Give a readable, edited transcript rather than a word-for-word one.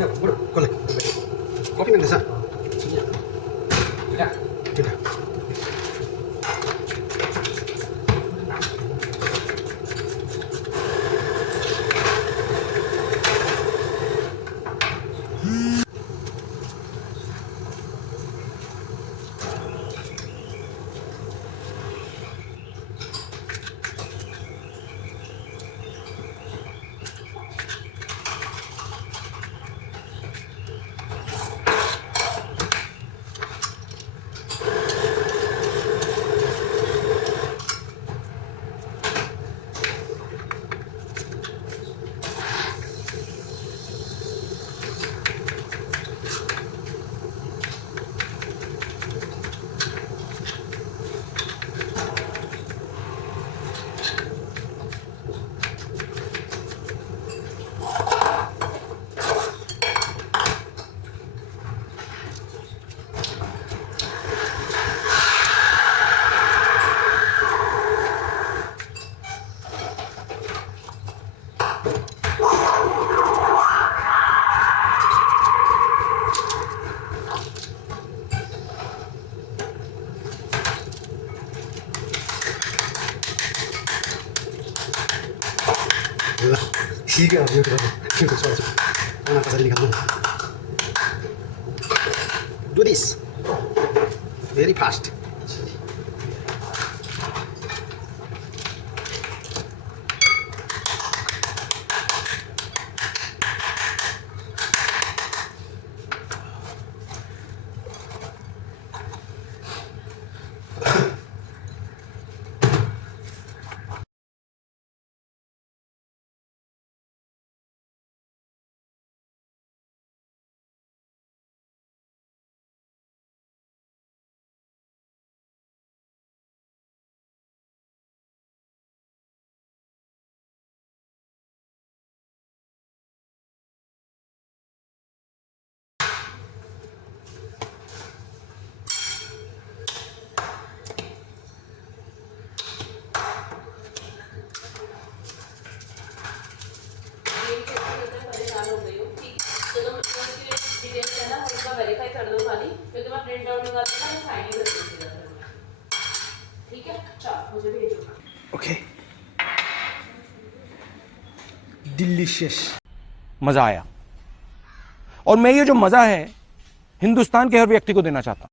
Con này. Copy mình sa. Tidak. Siga dia tu. Kita cuba. Mana pasal ini kamu? Do this very fast. Verify कर दो खाली क्योंकि मैं print out निकालती हूँ ना साइन कर दूँगी ठीक है चलो मुझे भेजो Okay. Delicious. मजा आया और मैं ये जो मजा है हिंदुस्तान के हर व्यक्ति को देना चाहता हूं